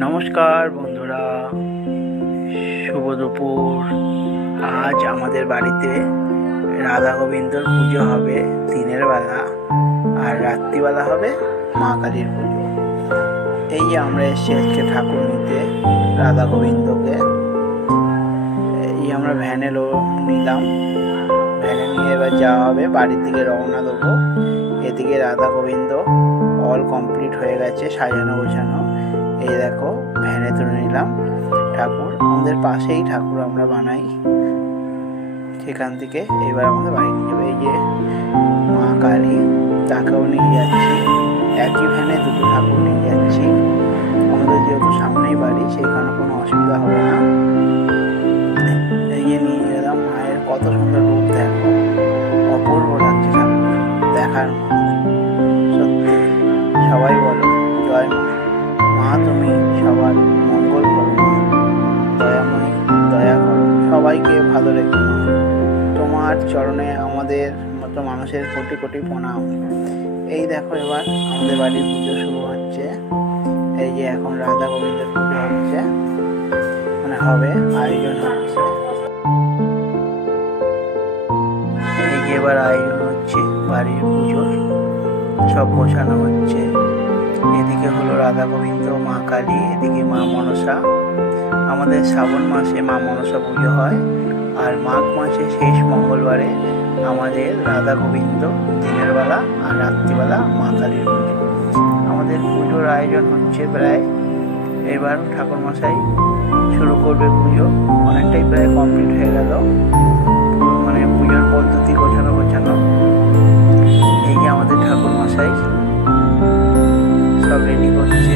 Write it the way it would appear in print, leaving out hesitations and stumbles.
নমস্কার বন্ধুরা, শুভ দুপুর। আজ আমাদের বাড়িতে রাধা গোবিন্দর পুজো হবে দিনের বেলা, আর রাত্রিবেলা হবে মা কালীর পুজো। এই যে আমরা এসেছি আজকে ঠাকুর নিতে রাধা গোবিন্দকে। এই আমরা ভ্যানে নিলাম, ভ্যানে নিয়ে এবার যাওয়া হবে, বাড়ির দিকে রওনা দেবো। এদিকে রাধা গোবিন্দ অল কমপ্লিট হয়ে গেছে, সাজানো গোছানো। এই দেখো ভ্যানে তুলে নিলাম ঠাকুর, আমাদের পাশেই ঠাকুর আমরা বানাই, সেখান থেকে এবার আমাদের বাড়ি নিয়ে যাবে। এই যে মা কালী, তাকেও নিয়ে যাচ্ছি, একই ভ্যানে দুটো ঠাকুর নিয়ে যাচ্ছি। আমাদের যেহেতু সামনেই বাড়ি, সেখানে কোনো অসুবিধা হবে না। এই যে নিয়ে গেলাম, মায়ের কত সুন্দর রূপ দেখো, অপূর্ব লাগছে ঠাকুর দেখার মতো। সত্যি সবাই বলো জয় মা। মা তুমি সবার মঙ্গল করো, মা দয়াময়ী, দয়া করো, সবাইকে ভালো রেখো মা। তোমার চরণে আমাদের মতো মানুষের কোটি কোটি প্রণাম। এই দেখো এবার আমাদের বাড়ির পুজো শুরু হচ্ছে। এই যে এখন রাধা গোবিন্দের পুজো হচ্ছে, মানে হবে, আয়োজন হচ্ছে। এই যে এবার আয়োজন হচ্ছে বাড়ির পুজোর, সব গোছানো হচ্ছে। এদিকে হলো রাধা গোবিন্দ, মা কালী, এদিকে মা মনসা। আমাদের শ্রাবণ মাসে মা মনসা পুজো হয়, আর মাঘ মাসে শেষ মঙ্গলবারে আমাদের রাধা গোবিন্দ দিনের বেলা, আর রাত্রিবেলা মা কালীর পুজো। আমাদের পুজোর আয়োজন হচ্ছে প্রায়, এবার ঠাকুর মশাই শুরু করবে পুজো, অনেকটাই প্রায় কমপ্লিট হয়ে গেল, মানে পুজোর পদ্ধতি গোছানো। এই যে আমাদের ঠাকুর মশাই সব রেডি করছে।